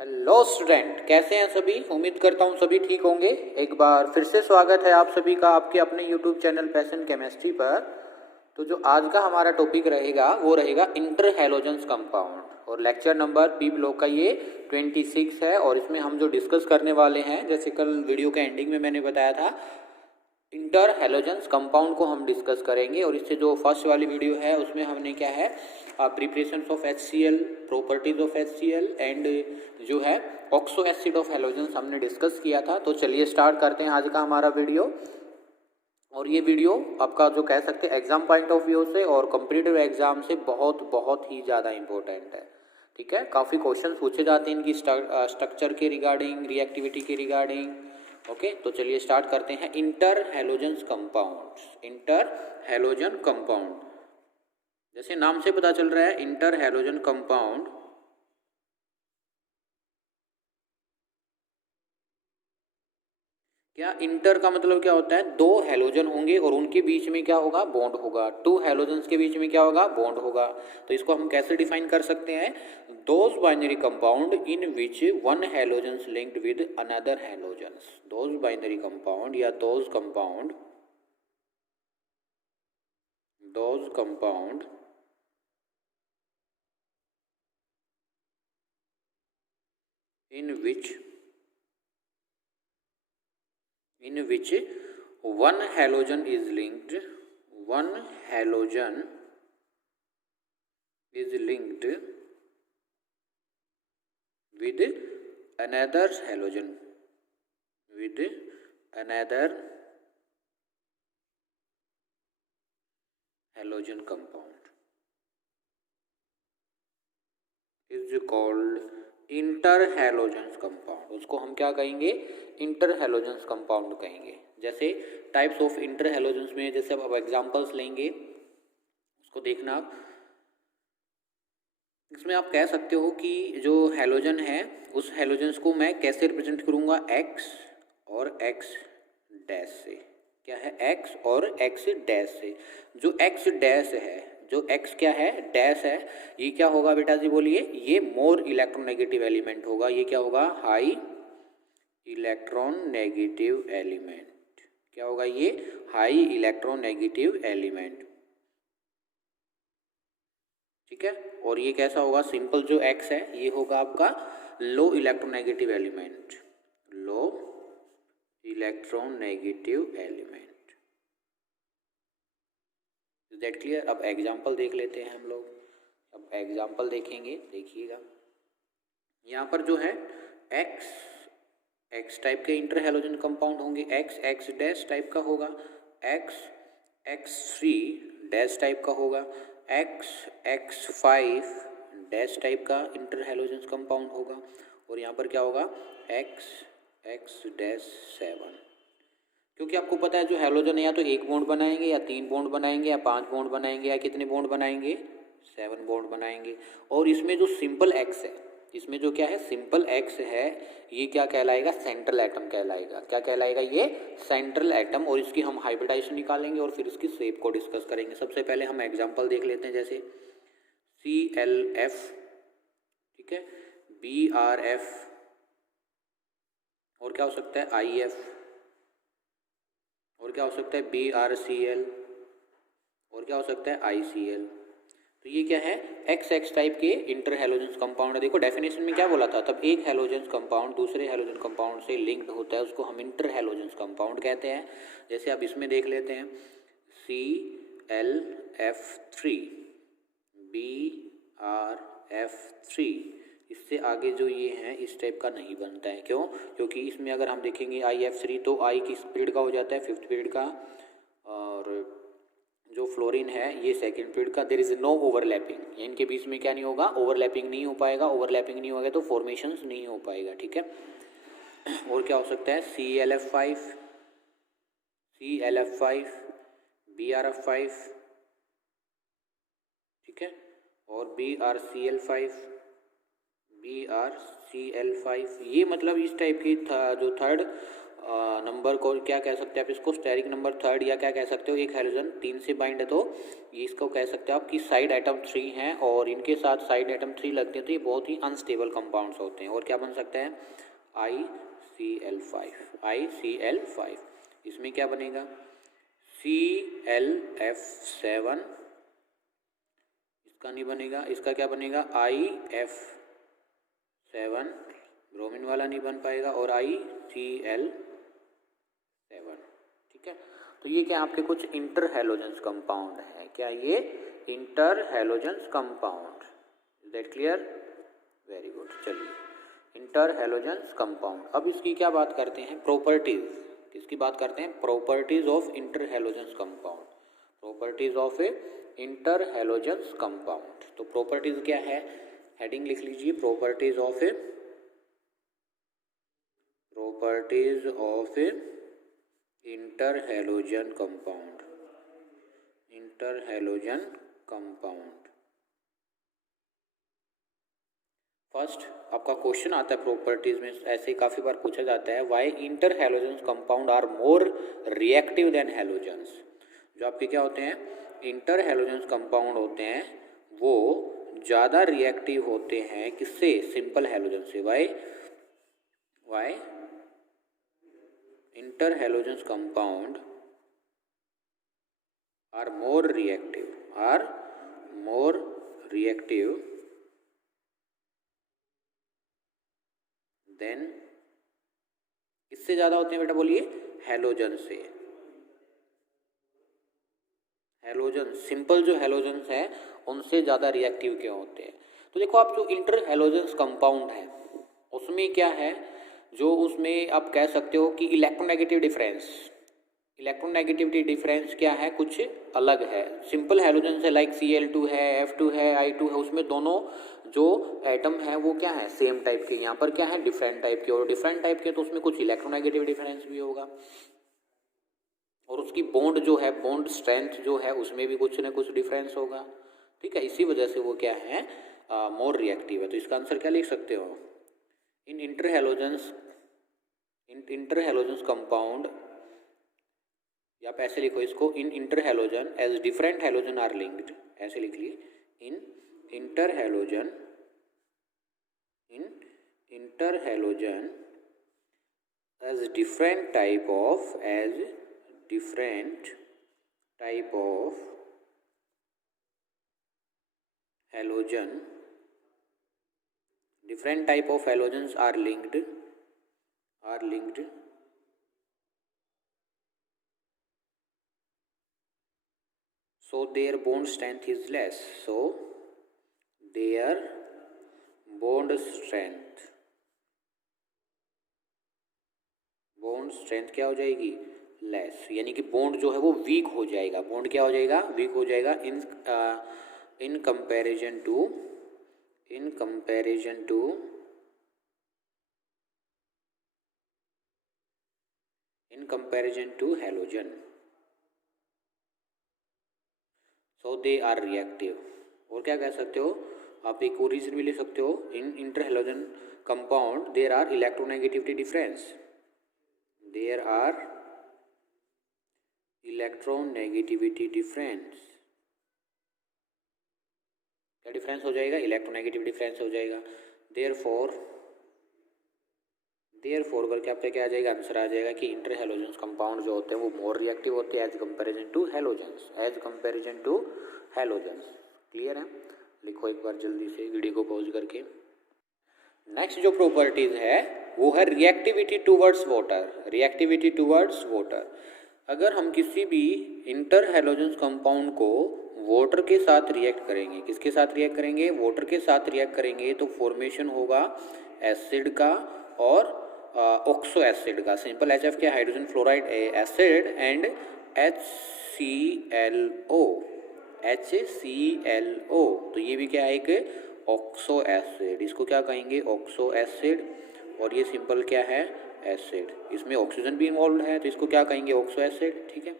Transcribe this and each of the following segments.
Hello student, कैसे हैं सभी। उम्मीद करता हूँ सभी ठीक होंगे। एक बार फिर से स्वागत है आप सभी का आपके अपने यूट्यूब चैनल पैशन केमिस्ट्री पर। तो जो आज का हमारा टॉपिक रहेगा वो रहेगा इंटर हैलोजेंस कंपाउंड और लेक्चर नंबर बी ब्लॉक का ये 26 है। और इसमें हम जो डिस्कस करने वाले हैं, जैसे कल वीडियो के एंडिंग में मैंने बताया था, इंटर हैलोजेंस कंपाउंड को हम डिस्कस करेंगे। और इससे जो फर्स्ट वाली वीडियो है उसमें हमने क्या है, preparation of HCl, properties of HCl and जो है ऑक्सो एसिड ऑफ हैलोजेंस हमने डिस्कस किया था। तो चलिए स्टार्ट करते हैं आज का हमारा वीडियो। और ये वीडियो आपका जो कह सकते हैं एग्जाम पॉइंट ऑफ व्यू से और कॉम्पिटिटिव एग्जाम से बहुत बहुत ही ज़्यादा इंपॉर्टेंट है। ठीक है, काफ़ी क्वेश्चन पूछे जाते हैं इनकी स्ट्रक्चर के रिगार्डिंग, रिएक्टिविटी के रिगार्डिंग। ओके, तो चलिए स्टार्ट करते हैं। Inter halogens compound, inter halogen compound, जैसे नाम से पता चल रहा है इंटर हैलोजन कंपाउंड क्या, इंटर का मतलब क्या होता है, दो हैलोजन होंगे और उनके बीच में क्या होगा, बॉन्ड होगा। टू हैलोजेंस के बीच में क्या होगा, बॉन्ड होगा। तो इसको हम कैसे डिफाइन कर सकते हैं, those binary compound in which one halogens linked with another halogens. Those binary compound या those compound in which one halogen is linked with another halogen compound is called inter halogens compound. उसको हम क्या कहेंगे, inter halogens compound कहेंगे। जैसे types of inter halogens में, जैसे अब एग्जांपल्स लेंगे उसको देखना आप। इसमें आप कह सकते हो कि जो हैलोजन है उस हैलोजेंस को मैं कैसे रिप्रेजेंट करूंगा, एक्स और एक्स डैश से। क्या है, एक्स और एक्स डैश से। जो एक्स डैश है, जो एक्स क्या है, डैश है, ये क्या होगा बेटा जी बोलिए, ये मोर इलेक्ट्रोनेगेटिव एलिमेंट होगा। ये क्या होगा, हाई इलेक्ट्रॉन नेगेटिव एलिमेंट। क्या होगा ये, हाई इलेक्ट्रोनेगेटिव एलिमेंट। ठीक है, और ये कैसा होगा, सिंपल जो एक्स है ये होगा आपका low electronegative element, low electronegative element. Is that clear. अब एग्जाम्पल देख लेते हैं हम लोग। अब एग्जाम्पल देखेंगे, देखिएगा यहाँ पर जो है एक्स टाइप के इंटर हैलोजन कंपाउंड होंगे। एक्स डैश टाइप का होगा, एक्स3 डैश टाइप का होगा, एक्स5 डैश टाइप का इंटर हैलोजन कंपाउंड होगा। और यहाँ पर क्या होगा, एक्स डैश 7। क्योंकि आपको पता है जो हैलोजन है या तो एक बॉन्ड बनाएंगे या 3 बॉन्ड बनाएंगे या 5 बॉन्ड बनाएंगे या कितने बॉन्ड बनाएंगे, 7 बॉन्ड बनाएंगे। और इसमें जो सिंपल एक्स है, इसमें जो क्या है सिंपल एक्स है, ये क्या कहलाएगा, सेंट्रल एटम कहलाएगा। क्या कहलाएगा, ये सेंट्रल एटम। और इसकी हम हाइब्रिडाइजेशन निकालेंगे और फिर इसकी शेप को डिस्कस करेंगे। सबसे पहले हम एग्जाम्पल देख लेते हैं, जैसे ClF, ठीक है, BrF, और क्या हो सकता है IF, और क्या हो सकता है BrCl, और क्या हो सकता है ICl। तो ये क्या है, एक्स टाइप के इंटर हैलोजेंस कंपाउंड है। देखो डेफिनेशन में क्या बोला था, तब एक हैलोजेंस कंपाउंड दूसरे हैलोजन कंपाउंड से लिंक्ड होता है, उसको हम इंटर हैलोजेंस कंपाउंड कहते हैं। जैसे आप इसमें देख लेते हैं ClF3, BrF3, इससे आगे जो ये हैं इस टाइप का नहीं बनता है। क्यों, क्योंकि इसमें अगर हम देखेंगे IF3 तो I किस पीरियड का हो जाता है, 5th पीरियड का, और जो फ्लोरीन है ये 2nd पीरियड का। देयर इज नो ओवरलैपिंग, इनके बीच में क्या नहीं होगा, ओवरलैपिंग नहीं हो पाएगा। ओवरलैपिंग नहीं होगा तो फॉर्मेशंस नहीं हो पाएगा। ठीक है, और क्या हो सकता है ClF5, BrF5, ठीक है, और BrCl5, ये मतलब इस टाइप की जो थर्ड नंबर को क्या कह सकते हैं आप, इसको स्टेरिक नंबर थर्ड या क्या कह सकते हो। एक हाइड्रोजन 3 से बाइंड है तो ये इसको कह सकते हो आप कि साइड एटम 3 हैं और इनके साथ साइड एटम 3 लगते हैं तो ये बहुत ही अनस्टेबल कंपाउंड्स होते हैं। और क्या बन सकता है, ICl5। इसमें क्या बनेगा, ClF7, इसका नहीं बनेगा। इसका क्या बनेगा, IF7, ब्रोमीन वाला नहीं बन पाएगा, और ICl7। ठीक है, तो ये क्या आपके कुछ इंटर हैलोजेंस कंपाउंड है। क्या ये inter halogens compound, is that clear, very good. चलिए, इंटर हैलोजेंस कंपाउंड। अब इसकी क्या बात करते हैं, प्रॉपर्टीज। किसकी बात करते हैं, properties of inter halogens compound. Properties of A inter halogens compound. तो प्रॉपर्टीज क्या है, हेडिंग लिख लीजिए, properties of A inter halogen compound. Inter halogen compound. First आपका क्वेश्चन आता है प्रॉपर्टीज में, ऐसे काफी बार पूछा जाता है, why inter halogens compound are more reactive than halogens. जो आपके क्या होते हैं, इंटर हैलोजेंस कंपाउंड होते हैं वो ज़्यादा रिएक्टिव होते हैं किससे, सिंपल हैलोजन से। Why inter halogens compound are more reactive than, इससे ज़्यादा होते हैं बेटा, बोलिए, हैलोजन से। हैलोजन, सिंपल जो हैलोजेंस है उनसे ज़्यादा रिएक्टिव क्यों होते हैं। तो देखो आप, जो इंटर हैलोजेंस कंपाउंड है उसमें क्या है, जो उसमें आप कह सकते हो कि इलेक्ट्रोनेगेटिविटी डिफरेंस क्या है, कुछ अलग है। सिंपल हैलोजेंस है लाइक Cl2 है, F2 है, I2 है, उसमें दोनों जो एटम है वो क्या है, सेम टाइप के। यहाँ पर क्या है, डिफरेंट टाइप के, और डिफरेंट टाइप के तो उसमें कुछ इलेक्ट्रोनेगेटिव डिफरेंस भी होगा, और उसकी बॉन्ड जो है, बॉन्ड स्ट्रेंथ जो है उसमें भी कुछ ना कुछ डिफरेंस होगा। ठीक है, इसी वजह से वो क्या है, मोर रिएक्टिव है। तो इसका आंसर क्या लिख सकते हो, इन इंटर हैलोजेंस कंपाउंड, या आप ऐसे लिखो इसको, in inter halogen as different halogen are linked, ऐसे लिख लिए, in inter halogen as different type of halogen, different type of halogens are linked, so their bond strength is less, so their bond strength क्या हो जाएगी, less, यानी कि bond जो है वो वीक हो जाएगा। बॉन्ड क्या हो जाएगा, वीक हो जाएगा in comparison to halogen, so they are reactive. और क्या कह सकते हो आप, एक और रीजन भी ले सकते हो, in inter halogen compound there are electronegativity difference, there are electronegativity difference. क्या डिफरेंस हो जाएगा, इलेक्ट्रोनेगेटिव डिफरेंस हो जाएगा। देयरफॉर करके आपका क्या आ जाएगा, आंसर आ जाएगा कि इंटर हैलोजेंस कंपाउंड जो होते हैं वो मोर रिएक्टिव होते हैं as comparison to halogens. Clear है, लिखो एक बार जल्दी से वीडियो को पॉज करके। नेक्स्ट जो प्रॉपर्टीज है वो है रिएक्टिविटी टूवर्ड्स वाटर। अगर हम किसी भी इंटर हैलोजेंस कंपाउंड को वाटर के साथ रिएक्ट करेंगे, किसके साथ रिएक्ट करेंगे, वाटर के साथ रिएक्ट करेंगे, तो फॉर्मेशन होगा एसिड का और ऑक्सो एसिड का। सिंपल HF क्या, hydrogen fluoride acid and HClO, तो ये भी क्या है, एक ऑक्सो एसिड। इसको क्या कहेंगे, ऑक्सो एसिड, और ये सिंपल क्या है, एसिड। इसमें ऑक्सीजन भी इन्वॉल्व है तो इसको क्या कहेंगे, ऑक्सो एसिड। ठीक है,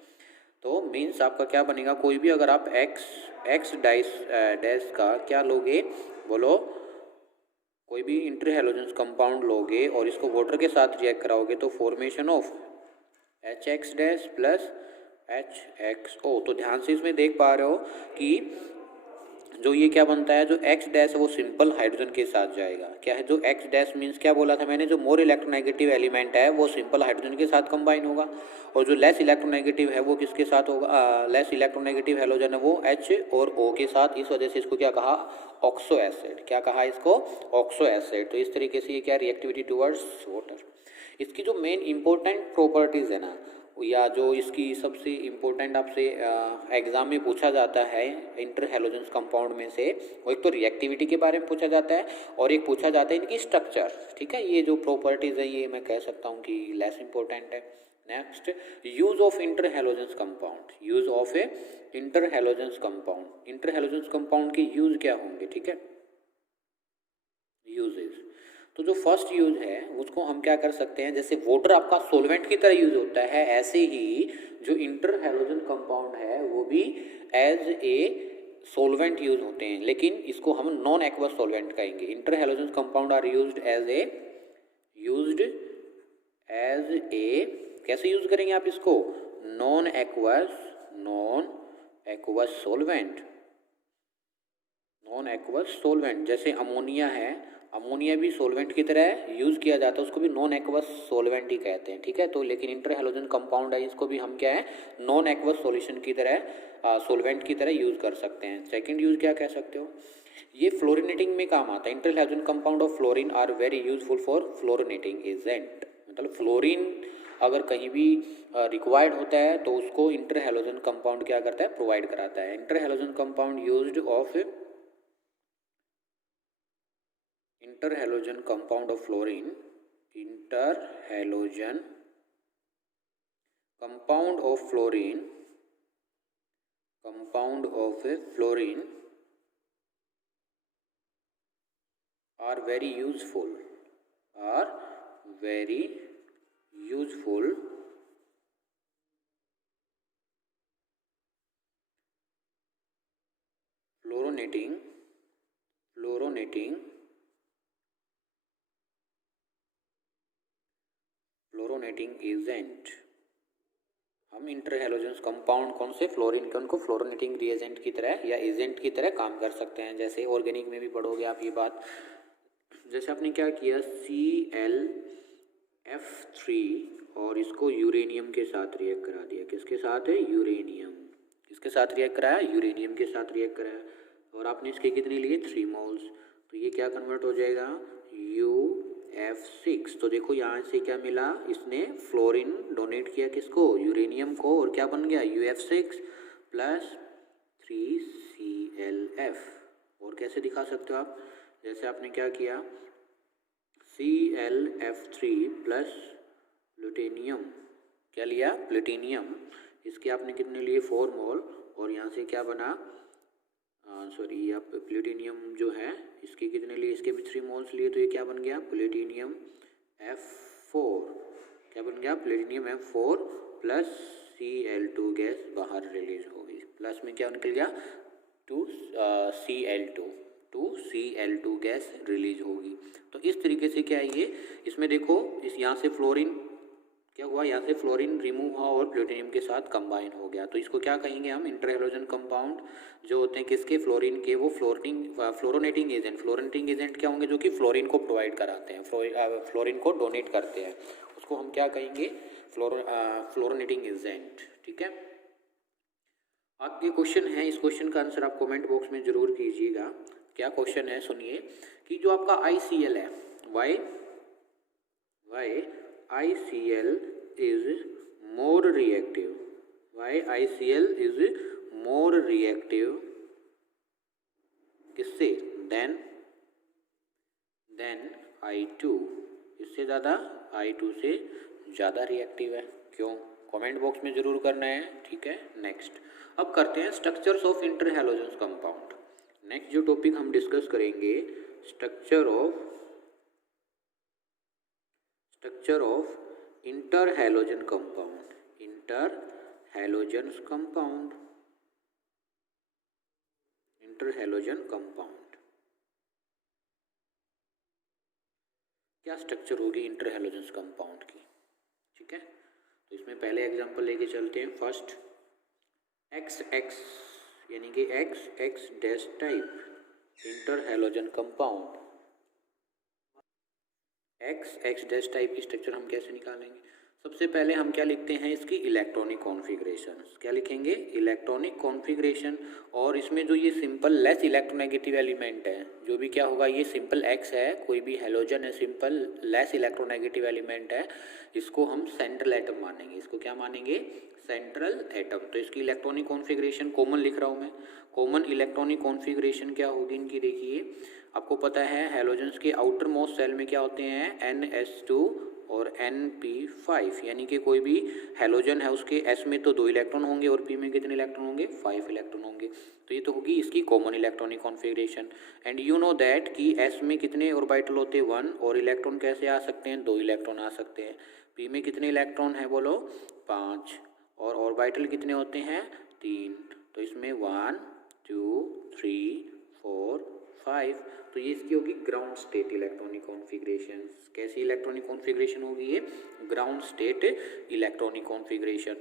तो मीन्स आपका क्या बनेगा, कोई भी अगर आप एक्स डैश का क्या लोगे, बोलो, कोई भी इंटर हैलोजेंस कंपाउंड लोगे और इसको वाटर के साथ रिएक्ट कराओगे तो formation of HX dash plus HXO। तो ध्यान से इसमें देख पा रहे हो कि जो ये क्या बनता है, जो X डैश है वो सिंपल हाइड्रोजन के साथ जाएगा। क्या है जो X डैश मीन्स क्या बोला था मैंने, जो मोर इलेक्ट्रोनेगेटिव एलिमेंट है वो सिंपल हाइड्रोजन के साथ कंबाइन होगा, और जो लेस इलेक्ट्रोनेगेटिव है वो किसके साथ होगा, लेस इलेक्ट्रोनेगेटिव हैलोजन है वो H और O के साथ। इस वजह से इसको क्या कहा, ऑक्सो एसिड। क्या कहा इसको, ऑक्सो एसिड। तो इस तरीके से ये क्या रिएक्टिविटी टुवर्ड्स वाटर। इसकी जो मेन इंपॉर्टेंट प्रॉपर्टीज़ है ना, या जो इसकी सबसे इम्पोर्टेंट आपसे एग्ज़ाम में पूछा जाता है इंटर हैलोजेंस कंपाउंड में से, वो एक तो रिएक्टिविटी के बारे में पूछा जाता है और एक पूछा जाता है इनकी स्ट्रक्चर। ठीक है, ये जो प्रॉपर्टीज़ है ये मैं कह सकता हूँ कि लेस इंपॉर्टेंट है। Next, use of inter halogens compound. Use of A inter halogens compound. Inter halogens compound के यूज़ क्या होंगे, ठीक है, यूजेज। तो जो फर्स्ट यूज है उसको हम क्या कर सकते हैं, जैसे वाटर आपका सोलवेंट की तरह यूज होता है, ऐसे ही जो इंटर हैलोजन कंपाउंड है वो भी एज ए सोलवेंट यूज होते हैं, लेकिन इसको हम नॉन एक्वस सोलवेंट कहेंगे। Inter halogen compound are used as a कैसे यूज करेंगे आप इसको, नॉन एक्वस सोलवेंट। जैसे अमोनिया है, अमोनिया भी सोलवेंट की तरह यूज़ किया जाता है, उसको भी नॉन एक्वस सोलवेंट ही कहते हैं। ठीक है, तो लेकिन इंटर हैलोजन कंपाउंड है, इसको भी हम क्या है, नॉन एक्वस सॉल्यूशन की तरह सोलवेंट की तरह यूज़ कर सकते हैं। सेकंड यूज़ क्या कह सकते हो, ये फ्लोरिनेटिंग में काम आता है। Inter halogen compound of fluorine are very useful for fluorinating agent. मतलब फ्लोरीन अगर कहीं भी रिक्वायर्ड होता है तो उसको इंटर हैलोजन कंपाउंड क्या करता है, प्रोवाइड कराता है। Inter halogen compound used of interhalogen compound of fluorine, interhalogen compound of fluorine are very useful fluorinating agent. हम इंटर हैलोजेंस कंपाउंड कौन से, फ्लोरीन के, उनको फ्लोरोनेटिंग रिएजेंट की तरह या एजेंट की तरह काम कर सकते हैं। जैसे ऑर्गेनिक में भी पढ़ोगे आप ये बात। जैसे आपने क्या किया, ClF3 और इसको यूरेनियम के साथ रिएक्ट करा दिया। किसके साथ है, यूरेनियम। किसके साथ रिएक्ट कराया, यूरेनियम के साथ रिएक्ट कराया, और आपने इसके कितने लिए, 3 मोल्स। तो ये क्या कन्वर्ट हो जाएगा, UF6। तो देखो यहाँ से क्या मिला, इसने फ्लोरीन डोनेट किया किसको, यूरेनियम को, और क्या बन गया, UF6 प्लस 3ClF। और कैसे दिखा सकते हो आप, जैसे आपने क्या किया, ClF3 प्लस प्लूटोनियम, क्या लिया, प्लूटोनियम। इसके आपने कितने लिए, 4 मोल, और यहाँ से क्या बना, सॉरी आप प्लूटोनियम जो है इसके कितने लिए, इसके भी 3 मोल्स लिए, तो ये क्या बन गया, प्लूटोनियम F4। क्या बन गया, plutonium F4 plus Cl2 gas बाहर रिलीज हो गई। प्लस में क्या निकल गया, 2Cl2 गैस रिलीज होगी। तो इस तरीके से क्या है ये, इसमें देखो इस यहाँ से फ्लोरीन क्या हुआ, यहाँ से फ्लोरीन रिमूव हुआ और प्लूटोनियम के साथ कंबाइन हो गया। तो इसको क्या कहेंगे हम, इंटर हैलोजन कंपाउंड जो होते हैं किसके, फ्लोरीन के, वो फ्लोरोनेटिंग एजेंट क्या होंगे, जो कि फ्लोरीन को प्रोवाइड कराते हैं, फ्लोरीन को डोनेट करते हैं, उसको हम क्या कहेंगे, फ्लोरोनेटिंग एजेंट। ठीक है, आपके क्वेश्चन है, इस क्वेश्चन का आंसर आप कमेंट बॉक्स में जरूर कीजिएगा। क्या क्वेश्चन है सुनिए, कि जो आपका ICL है, why ICL is more reactive, किससे, देन I2, इससे ज़्यादा, I2 से ज़्यादा रिएक्टिव है। क्यों, कमेंट बॉक्स में ज़रूर करना है। ठीक है, नेक्स्ट अब करते हैं structures of inter halogens compound. Next जो टॉपिक हम डिस्कस करेंगे, structure of inter halogen compound. क्या स्ट्रक्चर होगी इंटर हैलोजेंस कंपाउंड की। ठीक है, तो इसमें पहले एग्जांपल लेके चलते हैं। फर्स्ट XX यानी कि XX dash type inter halogen compound. XX dash type की स्ट्रक्चर हम कैसे निकालेंगे? सबसे पहले हम क्या लिखते हैं, इसकी इलेक्ट्रॉनिक कॉन्फ़िगरेशन। क्या लिखेंगे? Electronic configuration. और इसमें जो ये सिंपल लेस इलेक्ट्रोनेगेटिव एलिमेंट है, जो भी क्या होगा, ये सिंपल X है, कोई भी हेलोजन है सिंपल लेस इलेक्ट्रोनेगेटिव एलिमेंट है, इसको हम सेंट्रल एटम मानेंगे। इसको क्या मानेंगे? Central atom. तो इसकी इलेक्ट्रॉनिक कॉन्फ़िगरेशन कॉमन लिख रहा हूँ मैं। कॉमन इलेक्ट्रॉनिक कॉन्फ़िगरेशन क्या होगी इनकी? देखिए, आपको पता है हेलोजेंस के आउटर मोस्ट सेल में क्या होते हैं? NH2 और NP5, यानी कि कोई भी हेलोजन है उसके S में तो 2 इलेक्ट्रॉन होंगे और P में कितने इलेक्ट्रॉन होंगे? 5 इलेक्ट्रॉन होंगे। तो ये तो होगी इसकी common electronic configuration. And you know that कि S में कितने ऑर्बिटल होते हैं? 1। और इलेक्ट्रॉन कैसे आ सकते हैं? 2 इलेक्ट्रॉन आ सकते हैं। P में कितने इलेक्ट्रॉन है बोलो? 5। और ऑर्बिटल कितने होते हैं? 3। तो इसमें 1 2 3 4 5। तो ये इसकी होगी ग्राउंड स्टेट इलेक्ट्रॉनिक कॉन्फ़िगरेशन। कैसी इलेक्ट्रॉनिक कॉन्फ़िगरेशन होगी ये? Ground state electronic configuration.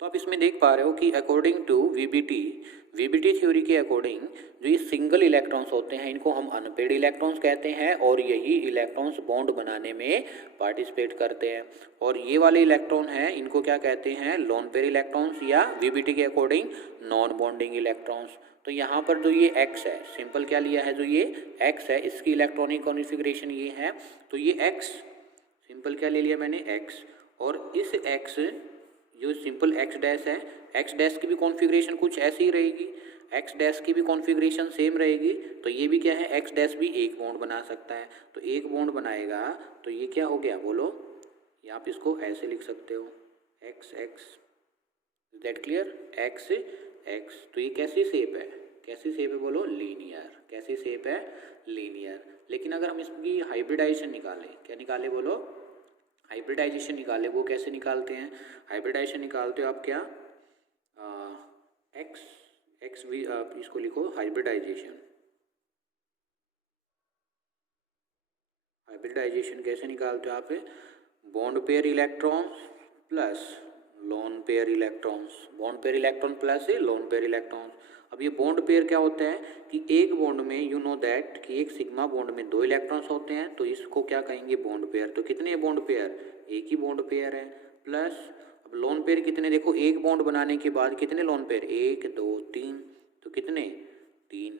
तो आप इसमें देख पा रहे हो कि अकॉर्डिंग टू वीबीटी थ्योरी के अकॉर्डिंग जो ये सिंगल इलेक्ट्रॉन्स होते हैं इनको हम अनपेड इलेक्ट्रॉन्स कहते हैं, और यही इलेक्ट्रॉन्स बॉन्ड बनाने में पार्टिसिपेट करते हैं। और ये वाले इलेक्ट्रॉन हैं इनको क्या कहते हैं? लोन पेयर इलेक्ट्रॉन्स, या वीबीटी के अकॉर्डिंग नॉन बॉन्डिंग इलेक्ट्रॉन्स। तो यहाँ पर जो ये X है, सिंपल क्या लिया है? जो ये X है इसकी इलेक्ट्रॉनिक कॉन्फ़िगरेशन ये है, तो ये X सिंपल क्या ले लिया मैंने? X। और इस X जो सिंपल X डैश है, X डैश की भी कॉन्फ़िगरेशन कुछ ऐसी ही रहेगी, X डैश की भी कॉन्फ़िगरेशन सेम रहेगी। तो ये भी क्या है? X डैश भी एक बॉन्ड बना सकता है। तो एक बॉन्ड बनाएगा तो ये क्या हो गया बोलो? या आप इसको ऐसे लिख सकते हो XX। That clear? XX। तो ये कैसी शेप है? कैसी शेप है बोलो? लीनियर। कैसी शेप है? लीनियर। लेकिन अगर हम इसकी हाइब्रिडाइजेशन निकालें, क्या निकाले बोलो? हाइब्रिडाइजेशन निकाले। वो कैसे निकालते हैं? हाइब्रिडाइजेशन निकालते हो आप क्या? एक्स भी आप इसको लिखो हाइब्रिडाइजेशन। हाइब्रिडाइजेशन कैसे निकालते हो आप? Bond pair electrons plus lone pair electrons. Bond pair electron plus lone pair electrons. अब ये बॉन्ड पेयर क्या होता है कि एक बॉन्ड में यू नो दैट कि एक सिग्मा बॉन्ड में 2 इलेक्ट्रॉन्स होते हैं, तो इसको क्या कहेंगे? Bond pair. तो कितने बॉन्ड पेयर? एक ही बॉन्ड पेयर है। प्लस अब लोन पेयर कितने? देखो, एक बॉन्ड बनाने के बाद कितने लोन पेयर? 1 2 3। तो कितने? 3।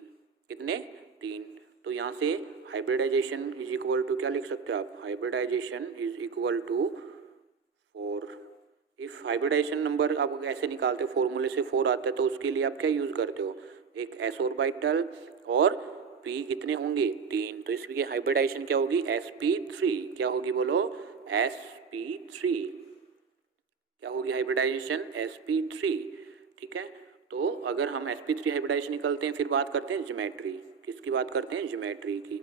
कितने? 3। तो यहाँ से हाइब्रिडाइजेशन इज इक्वल टू क्या लिख सकते हो आप? Hybridisation is equal to 4। If hybridisation number आप ऐसे निकालते हो, फॉर्मूले से 4 आता है, तो उसके लिए आप क्या यूज़ करते हो? एक S ऑर्बिटल और P कितने होंगे? 3। तो इसकी हाइब्रिडाइजेशन क्या होगी? sp3। क्या होगी बोलो? sp3। क्या होगी हाइब्रिडाइजेशन? sp3। ठीक है, तो अगर हम sp3 हाइब्रिडाइजेशन निकलते हैं, फिर बात करते हैं ज्योमेट्री। किसकी बात करते हैं? ज्योमेट्री की।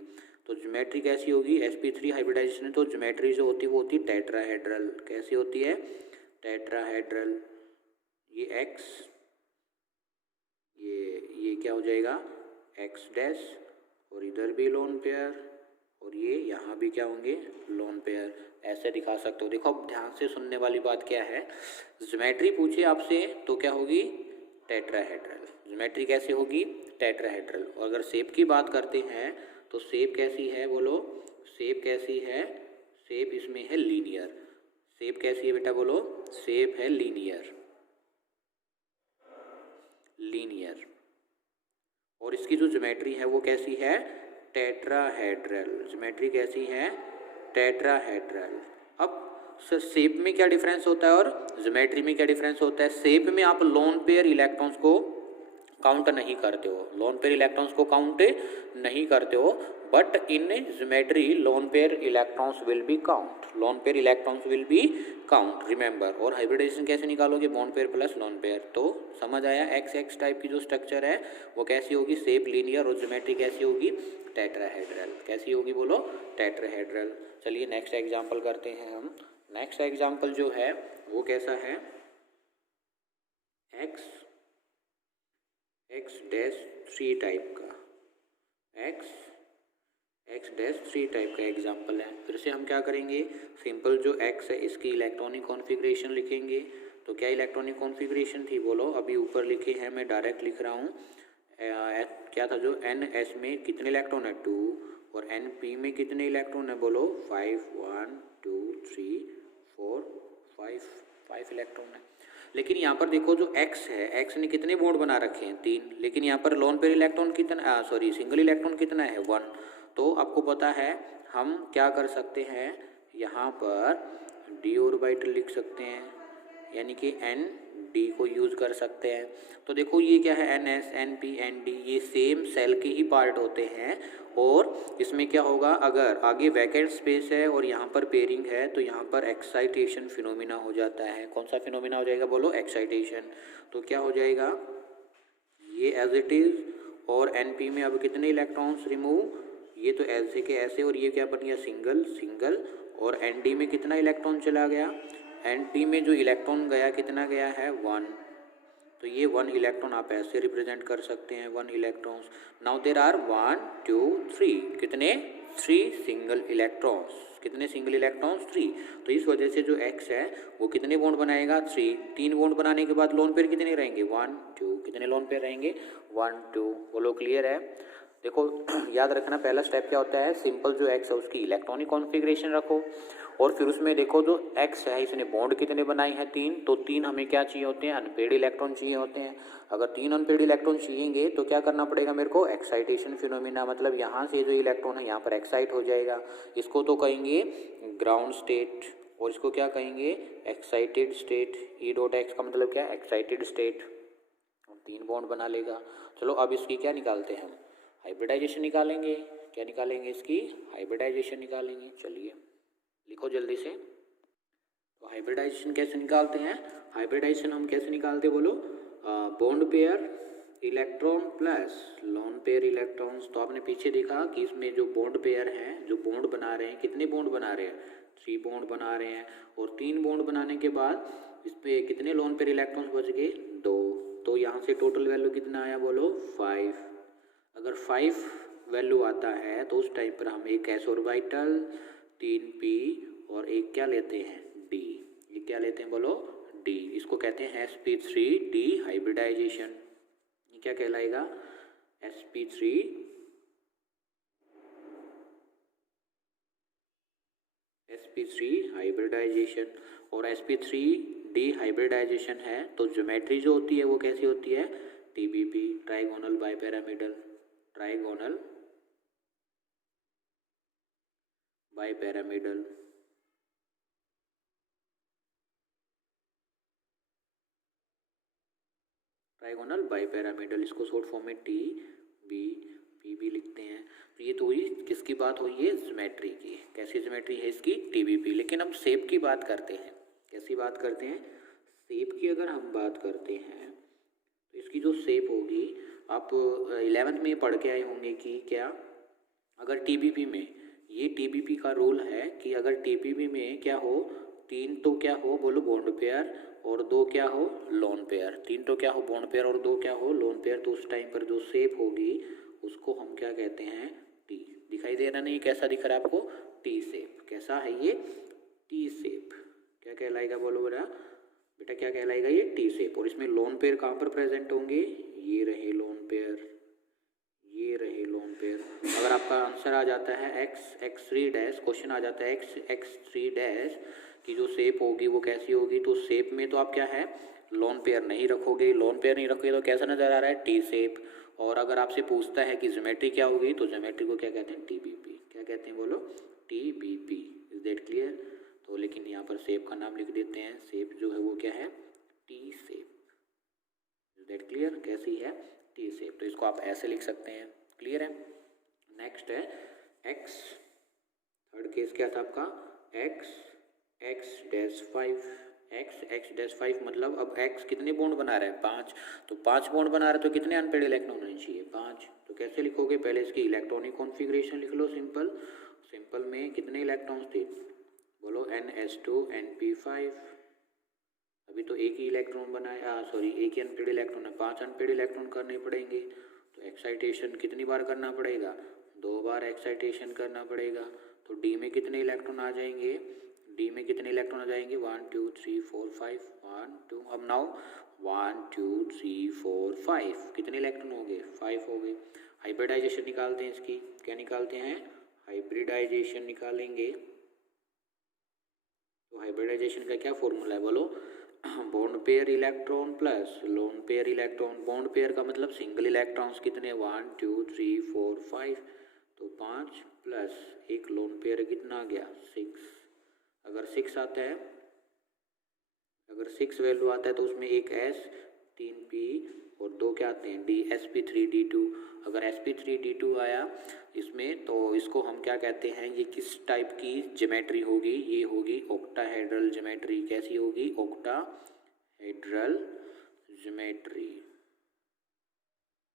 तो ज्योमेट्री कैसी होगी? sp3 हाइब्रिडाइजेशन है तो ज्योमेट्री जो होती है वो होती है टेट्राहेड्रल। कैसी होती है? टेट्राहेड्रल। ये X, ये क्या हो जाएगा? X डैश, और इधर भी लोन पेयर, और ये यहाँ भी क्या होंगे? Lone pair. ऐसे दिखा सकते हो। देखो अब ध्यान से सुनने वाली बात क्या है, ज्योमेट्री पूछे आपसे तो क्या होगी? टेट्राहेड्रल। ज्योमेट्री कैसी होगी? टेट्राहेड्रल। और अगर शेप की बात करते हैं तो शेप कैसी है बोलो? शेप कैसी है? शेप इसमें है लीनियर। शेप कैसी है बेटा बोलो? शेप है लीनियर। लीनियर। और इसकी जो ज्योमेट्री है वो कैसी है? टेट्राहेड्रल। ज्योमेट्री कैसी है? टेट्राहेड्रल। अब सर शेप में क्या डिफरेंस होता है और ज्योमेट्री में क्या डिफरेंस होता है? शेप में आप लोन पेयर इलेक्ट्रॉन्स को काउंट नहीं करते हो, लोन पेयर इलेक्ट्रॉन्स को काउंट नहीं करते हो, but in geometry loan pair electrons will be count. Loan pair electrons will be count, remember. और हाइब्रिडाइजेशन कैसे निकालोगे? Bond pair plus lone pair. तो समझ आया? XX टाइप की जो स्ट्रक्चर है वो कैसी होगी? Shape linear. और ज्योमेट्री कैसी होगी? टेट्राहेड्रल। कैसी होगी बोलो? टेट्राहेड्रल। चलिए नेक्स्ट एग्जाम्पल करते हैं हम। नेक्स्ट एग्जाम्पल जो है वो कैसा है? X डैश 3 टाइप का। एक्स डैश 3 टाइप का एग्जाम्पल है। फिर से हम क्या करेंगे, सिंपल जो एक्स है इसकी इलेक्ट्रॉनिक कॉन्फ़िगरेशन लिखेंगे। तो क्या इलेक्ट्रॉनिक कॉन्फ़िगरेशन थी बोलो, अभी ऊपर लिखे हैं, मैं डायरेक्ट लिख रहा हूँ। क्या था जो एन एस में कितने इलेक्ट्रॉन है 2, और एन पी में कितने इलेक्ट्रॉन है बोलो 5, 1 2 3 4 5 इलेक्ट्रॉन है। लेकिन यहाँ पर देखो जो x है, x ने कितने बॉन्ड बना रखे हैं 3, लेकिन यहाँ पर लोन पेयर इलेक्ट्रॉन कितना, सिंगल इलेक्ट्रॉन कितना है 1। तो आपको पता है हम क्या कर सकते हैं, यहाँ पर d ऑर्बिटल लिख सकते हैं, यानी कि एन डी को यूज़ कर सकते हैं। तो देखो ये क्या है, n s n p n d, ये सेम सेल के ही पार्ट होते हैं। और इसमें क्या होगा, अगर आगे वैकेंट स्पेस है और यहाँ पर पेयरिंग है तो यहाँ पर एक्साइटेशन फिनोमिना हो जाता है। कौन सा फिनोमिना हो जाएगा बोलो, एक्साइटेशन। तो क्या हो जाएगा ये एज इट इज़, और एन पी में अब कितने इलेक्ट्रॉन्स रिमूव, ये तो ऐसे के ऐसे, और ये क्या बन गया सिंगल सिंगल। और एन डी में कितना इलेक्ट्रॉन चला गया, एन पी में जो इलेक्ट्रॉन गया कितना गया है 1। तो ये 1 इलेक्ट्रॉन आप ऐसे रिप्रेजेंट कर सकते हैं, 1 इलेक्ट्रॉन्स। नाउ देर आर 1 2 3, कितने 3 सिंगल इलेक्ट्रॉन्स, कितने सिंगल इलेक्ट्रॉन्स 3। तो इस वजह से जो x है वो कितने बॉन्ड बनाएगा 3 बॉन्ड बनाने के बाद लोन पेयर कितने रहेंगे 1 2, कितने लोन पेयर रहेंगे 1 2। बोलो क्लियर है। देखो याद रखना पहला स्टेप क्या होता है, सिंपल जो x है उसकी इलेक्ट्रॉनिक कॉन्फ़िगरेशन रखो, और फिर उसमें देखो जो x है इसने बॉन्ड कितने बनाई है 3, तो 3 हमें क्या चाहिए होते हैं, अनपेड इलेक्ट्रॉन चाहिए होते हैं। अगर 3 अनपेड इलेक्ट्रॉन चाहिएंगे तो क्या करना पड़ेगा मेरे को, एक्साइटेशन फिनोमिना, मतलब यहाँ से जो इलेक्ट्रॉन है यहाँ पर एक्साइट हो जाएगा। इसको तो कहेंगे ग्राउंड स्टेट, और इसको क्या कहेंगे excited state. E dot x का मतलब क्या है, एक्साइटेड स्टेट। 3 बॉन्ड बना लेगा। चलो अब इसकी क्या निकालते हैं हम, हाइब्रिडाइजेशन निकालेंगे। क्या निकालेंगे, इसकी हाइब्रिडाइजेशन निकालेंगे। चलिए लिखो जल्दी से। तो हाइब्रिडाइजेशन कैसे निकालते हैं, हाइब्रिडाइजेशन हम कैसे निकालते हैं बोलो, bond pair electron plus lone pair electrons. तो आपने पीछे देखा कि इसमें जो बॉन्ड पेयर हैं, जो बॉन्ड बना रहे हैं, कितने बॉन्ड बना रहे हैं 3 बॉन्ड बना रहे हैं, और 3 बॉन्ड बनाने के बाद इस पर कितने लोन पेयर इलेक्ट्रॉन्स बच गए 2। तो यहाँ से टोटल वैल्यू कितना आया बोलो 5। अगर 5 वैल्यू आता है तो उस टाइम पर हम एक s ऑर्बिटल 3p और एक क्या लेते हैं d, ये क्या लेते हैं बोलो d। इसको कहते हैं sp3d हाइब्रिडाइजेशन। ये क्या कहलाएगा sp3 हाइब्रिडाइजेशन। और sp3d हाइब्रिडाइजेशन है तो ज्योमेट्री जो होती है वो कैसी होती है, TBP, trigonal bipyramidal, trigonal bipyramidal. Trigonal bipyramidal, इसको शॉर्ट फॉर्म में TBP लिखते हैं। तो ये तो हुई किसकी बात हुई है, ज्योमेट्री की। कैसी ज्योमेट्री है इसकी, TBP। लेकिन हम शेप की बात करते हैं। कैसी बात करते हैं, शेप की अगर हम बात करते हैं तो इसकी जो शेप होगी, आप 11th में पढ़ के आए होंगे कि क्या, अगर TBP में, ये TBP का रूल है कि अगर TBP में क्या हो, 3 तो क्या हो बोलो बॉन्ड पेयर और 2 क्या हो लोन पेयर। 3 तो क्या हो बॉन्ड पेयर और 2 क्या हो लोन पेयर। तो उस टाइम पर जो शेप होगी उसको हम क्या कहते हैं, टी। दिखाई दे रहा नहीं, कैसा दिख रहा है आपको, टी शेप। कैसा है ये, टी शेप। क्या कहलाएगा बोलो बेटा क्या कहलाएगा ये, टी शेप। और इसमें लोन पेयर कहाँ पर प्रेजेंट होंगे, ये रहे लोन पेयर, ये रहे लोन पेयर। अगर आपका आंसर आ जाता है x3 डैश, क्वेश्चन आ जाता है x3 डैश की जो शेप होगी वो कैसी होगी, तो शेप में तो आप क्या है लोन पेयर नहीं रखोगे। लोन पेयर नहीं रखोगे तो कैसा नजर आ रहा है, टी शेप। और अगर आपसे पूछता है कि ज्योमेट्री क्या होगी, तो ज्योमेट्री को क्या कहते हैं, TBP। क्या कहते हैं बोलो, TBP। Is that clear. तो लेकिन यहाँ पर शेप का नाम लिख देते हैं, शेप जो है वो क्या है, T shape. Is that clear, कैसी है, टी शेप। तो इसको आप ऐसे लिख सकते हैं। क्लियर है। नेक्स्ट है x, थर्ड केस क्या था आपका, x-5। x-5 मतलब अब x कितने बॉन्ड बना रहा है 5, तो 5 बॉन्ड बना रहा है तो कितने अनपेड इलेक्ट्रॉन होने चाहिए 5। तो कैसे लिखोगे, पहले इसकी इलेक्ट्रॉनिक कॉन्फ़िगरेशन लिख लो। सिंपल में कितने इलेक्ट्रॉन्स थे बोलो, NS2 NP5। अभी तो एक ही इलेक्ट्रॉन बनाया, एक ही अनपेड इलेक्ट्रॉन है, 5 अनपेड इलेक्ट्रॉन करने पड़ेंगे। तो एक्साइटेशन कितनी बार करना पड़ेगा, 2 बार एक्साइटेशन करना पड़ेगा। तो डी में कितने इलेक्ट्रॉन आ जाएंगे, डी में कितने इलेक्ट्रॉन आ जाएंगे, 1 2 3 4 5, 1 2, अब नाउ 1 2 3 4 5, कितने इलेक्ट्रॉन हो गए, 5 हो गए। हाइब्रिडाइजेशन निकालते हैं इसकी, क्या निकालते हैं, हाइब्रिडाइजेशन निकालेंगे। तो हाइब्रिडाइजेशन का क्या फॉर्मूला है बोलो, bond pair electron plus lone pair electron. Bond pair का मतलब सिंगल इलेक्ट्रॉन्स कितने, 1 2 3 4 5, तो 5 प्लस एक लोन पेयर कितना आ गया, 6। अगर 6 आता है, अगर 6 वैल्यू आता है तो उसमें एक एस, 3 पी और 2 क्या आते हैं, डी, sp3d2। अगर sp3d2 आया इसमें तो इसको हम क्या कहते हैं, ये किस टाइप की ज्योमेट्री होगी, ये होगी ऑक्टाहेड्रल ज्योमेट्री। कैसी होगी, ऑक्टाहेड्रल ज्योमेट्री।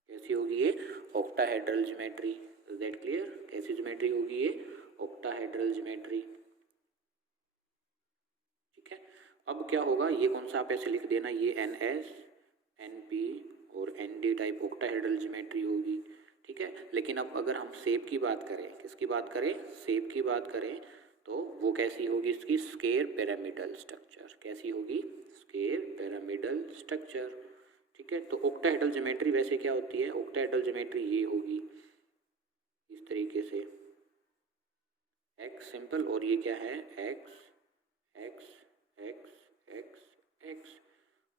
कैसी होगी ये, octahedral geometry. Is that clear, कैसी ज्योमेट्री होगी ये, ऑक्टाहेड्रल ज्योमेट्री। ठीक है, अब क्या होगा, ये कौन सा आप ऐसे लिख देना, ये NS NP और ND टाइप ऑक्टाहेड्रल ज्योमेट्री होगी। ठीक है, लेकिन अब अगर हम शेप की बात करें, किसकी बात करें, शेप की बात करें, तो वो कैसी होगी इसकी, स्क्वायर पिरामिडल स्ट्रक्चर। कैसी होगी, स्क्वायर पिरामिडल स्ट्रक्चर। ठीक है, तो ऑक्टाहेड्रल ज्योमेट्री वैसे क्या होती है, ऑक्टाहेड्रल ज्योमेट्री ये होगी इस तरीके से, x सिंपल और ये क्या है, x x x x x,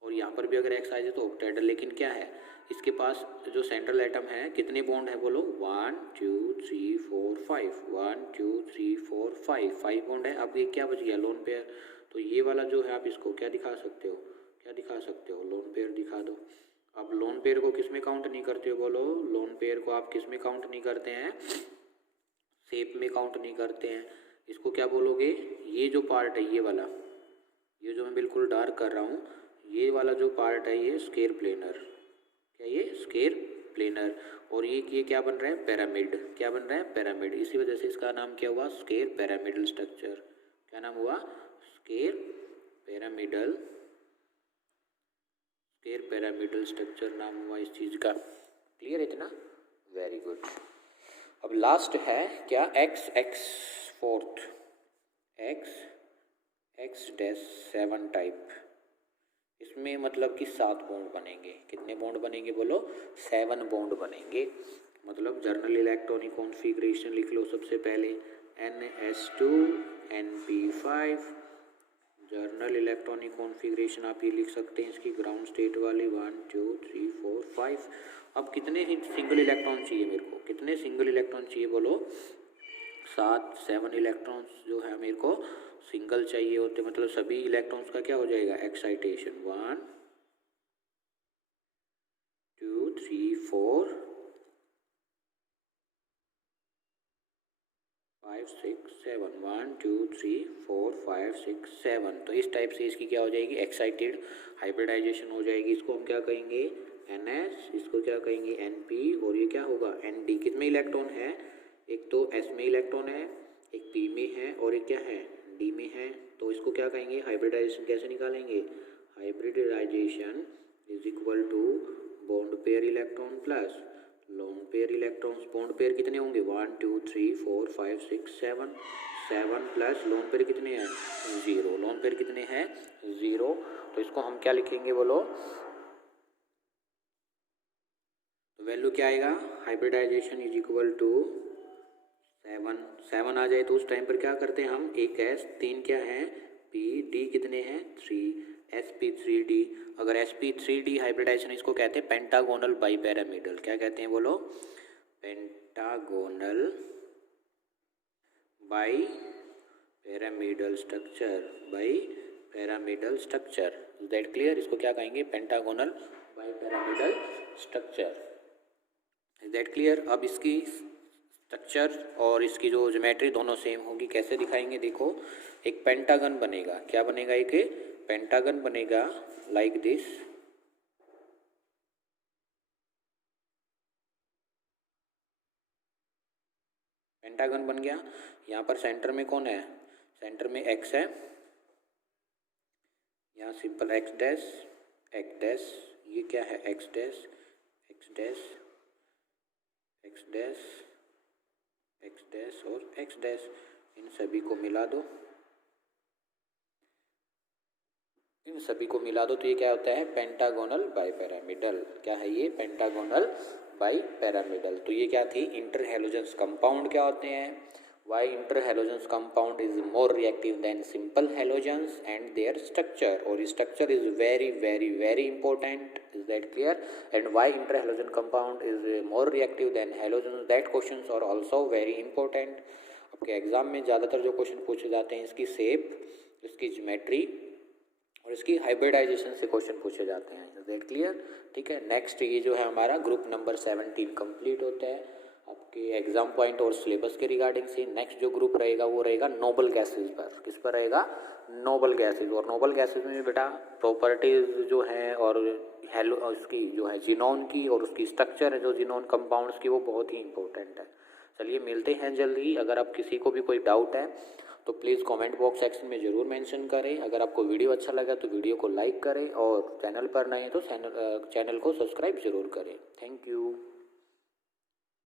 और यहाँ पर भी अगर x आ जाए तो ऑक्टाहेड्रल। लेकिन क्या है, इसके पास जो सेंट्रल एटम है कितने बॉन्ड है बोलो, 1 2 3 4 5, 1 2 3 4 5, 5 बॉन्ड है। अब ये क्या बच गया, लोन पेयर। तो ये वाला जो है आप इसको क्या दिखा सकते हो, क्या दिखा सकते हो, लोन पेयर दिखा दो। अब लोन पेयर को किस में काउंट नहीं करते हो बोलो, लोन पेयर को आप किस में काउंट नहीं करते हैं, शेप में काउंट नहीं करते हैं। इसको क्या बोलोगे, ये जो पार्ट है ये वाला, ये जो मैं बिल्कुल डार्क कर रहा हूँ, ये वाला जो पार्ट है ये स्क्वायर प्लेनर। क्या ये स्क्वायर प्लेनर, और ये क्या बन रहा है, पिरामिड। क्या बन रहा है, पिरामिड। इसी वजह से इसका नाम क्या हुआ, स्क्वायर पिरामिडल स्ट्रक्चर। क्या नाम हुआ, square pyramidal, square pyramidal structure नाम हुआ इस चीज़ का। क्लियर है इतना, वेरी गुड। अब लास्ट है क्या, x x fourth, x x dash 7 type. इसमें मतलब कि 7 बॉन्ड बनेंगे। कितने बॉन्ड बनेंगे बोलो, 7 बॉन्ड बनेंगे। मतलब जर्नल इलेक्ट्रॉनिक कॉन्फ़िगरेशन लिख लो सबसे पहले, NS2 NP5। Journal electronic configuration आप ये लिख सकते हैं इसकी, ग्राउंड स्टेट वाली 1 2 3 4 5। अब कितने ही सिंगल इलेक्ट्रॉन चाहिए मेरे को, कितने सिंगल इलेक्ट्रॉन चाहिए बोलो, 7 इलेक्ट्रॉन्स जो है मेरे को सिंगल चाहिए होते, मतलब सभी इलेक्ट्रॉन्स का क्या हो जाएगा, एक्साइटेशन 1 2 3 4 5 6 7, 1 2 3 4 5 6 7। तो इस टाइप से इसकी क्या हो जाएगी, एक्साइटेड हाइब्रिडाइजेशन हो जाएगी। इसको हम क्या कहेंगे, NS, इसको क्या कहेंगे, NP, और ये क्या होगा, ND। कितने इलेक्ट्रॉन है, एक तो S में इलेक्ट्रॉन है, एक P में है, और एक क्या है, D में है। तो इसको क्या कहेंगे, हाइब्रिडाइजेशन कैसे निकालेंगे, hybridisation is equal to bond pair electron plus lone pair electrons. Bond pair कितने होंगे, 1 2 3 4 5 6 7, 7 प्लस लोन पेयर कितने हैं, 0। लोन पेयर कितने हैं, 0। तो इसको हम क्या लिखेंगे बोलो, तो वैल्यू क्या आएगा, हाइब्रिडाइजेशन इज इक्वल टू 7 आ जाए तो उस टाइम पर क्या करते हैं हम, एक S, 3 क्या है, P, D कितने हैं, 3, sp3d। अगर sp3d हाइब्रिडाइजेशन इसको कहते हैं पेंटागोनल बाइपिरामिडल। क्या कहते हैं बोलो, pentagonal bipyramidal structure, bipyramidal structure. Is that clear, इसको क्या कहेंगे, pentagonal bipyramidal structure. Is that clear. अब इसकी स्ट्रक्चर और इसकी जो ज्योमेट्री दोनों सेम होगी। कैसे दिखाएंगे, देखो एक पेंटागन बनेगा। क्या बनेगा, एक पेंटागन बनेगा लाइक दिस। पेंटागन बन गया। यहाँ पर सेंटर में कौन है, सेंटर में x है, यहाँ simple x dash x dash, ये क्या है x dash x dash x dash x dash और एक्स डैश, इन सभी को मिला दो, इन सभी को मिला दो तो ये क्या होता है, पेंटागोनल बाइपिरामिडल। क्या है ये, पेंटागोनल बाइपिरामिडल। तो ये क्या थी, इंटर हैलोजेंस कंपाउंड क्या होते हैं, why inter halogens compound is more reactive than simple halogens and their structure, और structure is very very very important, is that clear, and why inter halogen compound is more reactive than halogens, that questions are also very important. आपके exam में ज़्यादातर जो question पूछे जाते हैं, इसकी shape, इसकी ज्योमेट्री और इसकी हाइब्रिडाइजेशन से क्वेश्चन पूछे जाते हैं, इज दैट क्लियर। ठीक है, नेक्स्ट ये जो है हमारा ग्रुप नंबर 17 कंप्लीट होता है आपके एग्जाम पॉइंट और सिलेबस के रिगार्डिंग से। नेक्स्ट जो ग्रुप रहेगा वो रहेगा नोबल गैसेज पर। किस पर रहेगा, नोबल गैसेज। और नोबल गैसेज में बेटा प्रॉपर्टीज जो हैं और हेलो उसकी जो है जिनोन की और उसकी स्ट्रक्चर है जो जिनोन कंपाउंड्स की, वो बहुत ही इंपॉर्टेंट है। चलिए मिलते हैं जल्दी। अगर आप किसी को भी कोई डाउट है तो प्लीज़ कमेंट बॉक्स सेक्शन में ज़रूर मेंशन करें। अगर आपको वीडियो अच्छा लगा तो वीडियो को लाइक करें और चैनल पर नए हैं तो चैनल को सब्सक्राइब ज़रूर करें। Thank you.